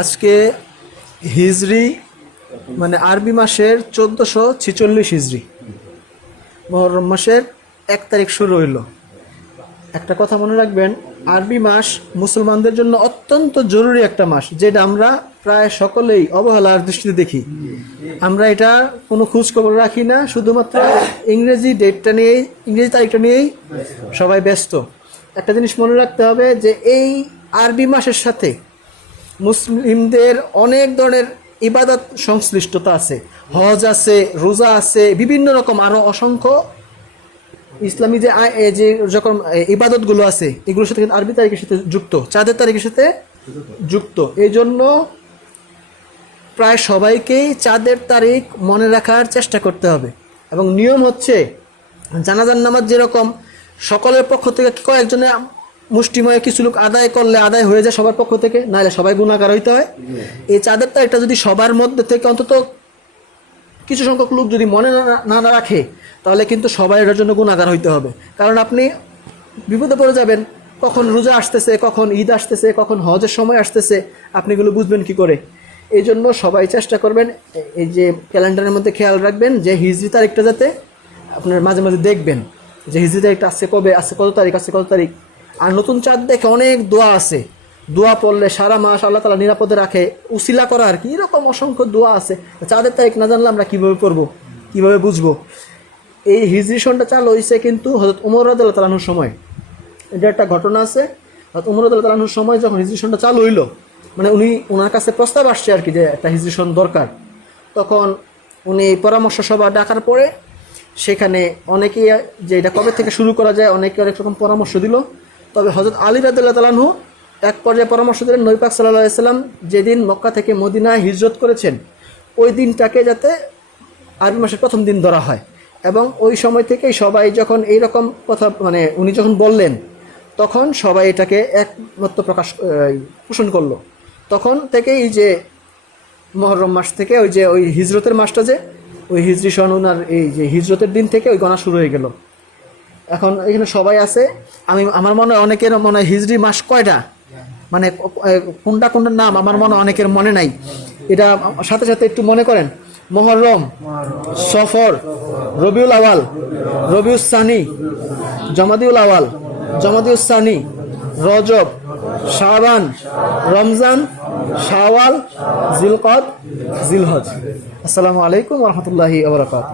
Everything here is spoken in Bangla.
আজকে হিজরি মানে আরবি মাসের 1446 হিজরি মুহররম মাসের 1 তারিখ শুরু হইল। একটা কথা মনে রাখবেন, আরবি মাস মুসলমানদের জন্য অত্যন্ত জরুরি একটা মাস, যেটা আমরা প্রায় সকলেই অবহেলার দৃষ্টিতে দেখি। আমরা এটা কোনো খোঁজ খবর রাখি না, শুধুমাত্র ইংরেজি ডেটটা নিয়েই, ইংরেজি তারিখটা নিয়েই সবাই ব্যস্ত। একটা জিনিস মনে রাখতে হবে যে এই আরবি মাসের সাথে মুসলিমদের অনেক ধরনের ইবাদত সংশ্লিষ্টতা আছে। হজ আছে, রোজা আছে, বিভিন্ন রকম আরও অসংখ্য ইসলামী যে যখন ইবাদতগুলো আছে এগুলোর সাথে কিন্তু আরবি তারিখের সাথে যুক্ত, চাঁদের তারিখের সাথে যুক্ত। এই জন্য প্রায় সবাইকেই চাঁদের তারিখ মনে রাখার চেষ্টা করতে হবে। এবং নিয়ম হচ্ছে, জানাজার নামাজ যেরকম সকলের পক্ষ থেকে কয়েকজনে মুষ্টিময় কিছু লোক আদায় করলে আদায় হয়ে যায় সবার পক্ষ থেকে, নাহলে সবাই গুণাগার হইতে হয়। এই চাঁদের তারিখটা যদি সবার মধ্যে থেকে অন্তত কিছু সংখ্যক লোক যদি মনে না রাখে, তাহলে কিন্তু সবাই এটার জন্য গুণাগার হইতে হবে। কারণ আপনি বিপদে পড়ে যাবেন, কখন রোজা আসতেছে, কখন ঈদ আসতেছে, কখন হজের সময় আসতেছে, আপনি এগুলো বুঝবেন কি করে? এই জন্য সবাই চেষ্টা করবেন, এই যে ক্যালেন্ডারের মধ্যে খেয়াল রাখবেন যে হিজরি তারিখটা যাতে আপনার মাঝে মাঝে দেখবেন যে হিজরি তারিখটা আসছে কবে, আসছে কত তারিখ, আসছে কত তারিখ। আর নতুন চাঁদ দেখে অনেক দোয়া আছে, দোয়া পড়লে সারা মাস আল্লাহ তাআলা নিরাপদে রাখে, উসিলা করা আর কি, এরকম অসংখ্য দোয়া আছে। চাঁদের তারিখ না জানলে আমরা কীভাবে পড়বো, কীভাবে বুঝবো? এই হিজরি সনটা চালু হয়েছে কিন্তু হযরত ওমর রাদিয়াল্লাহু তাআলা আনহুর সময়। এটা একটা ঘটনা আছে। হযরত ওমর রাদিয়াল্লাহু তাআলা আনহুর সময় যখন হিজরি সনটা চালু হইলো, মানে ওনার কাছে প্রস্তাব আসছে আর কি যে একটা হিজরি সন দরকার, তখন উনি পরামর্শ সভা ডাকার পরে সেখানে অনেকেই যে এটা কবে থেকে শুরু করা যায় অনেকে অনেক রকম পরামর্শ দিল। তবে হযরত আলী রাদিয়াল্লাহু তাআলা আনহু এক পর্যায়ে পরামর্শ দিলেন, নবী পাক সাল্লাল্লাহু আলাইহি ওয়াসাল্লাম যেদিন মক্কা থেকে মদিনায় হিজরত করেছেন ওই দিনটাকে যাতে আরবি মাসের প্রথম দিন ধরা হয়। এবং ওই সময় থেকেই সবাই যখন এইরকম কথা মানে উনি যখন বললেন, তখন সবাই এটাকে একমত পোষণ করলো। তখন থেকেই যে মুহররম মাস থেকে ওই হিজরতের মাসটা, যে ওই হিজরি সন ওনার এই যে হিজরতের দিন থেকে ওই গণনা শুরু হয়ে গেল। এখন এখানে সবাই আছে, আমার মনে হয় অনেকের মনে হয় হিজরি মাস কয়টা, মানে কোনটা কোনটার নাম আমার মনে অনেকের মনে নাই। এটা সাথে সাথে একটু মনে করেন: মুহররম, সফর, রবিউল আওয়াল, রবিউল সানি, জমাদিউল আওয়াল, জমাদিউল সানি, রজব, শাবান, রমজান, শাওয়াল, জিলকদ, জিলহজ। আসসালামু আলাইকুম ওয়া রাহমাতুল্লাহি ওয়া বারাকাতুহু।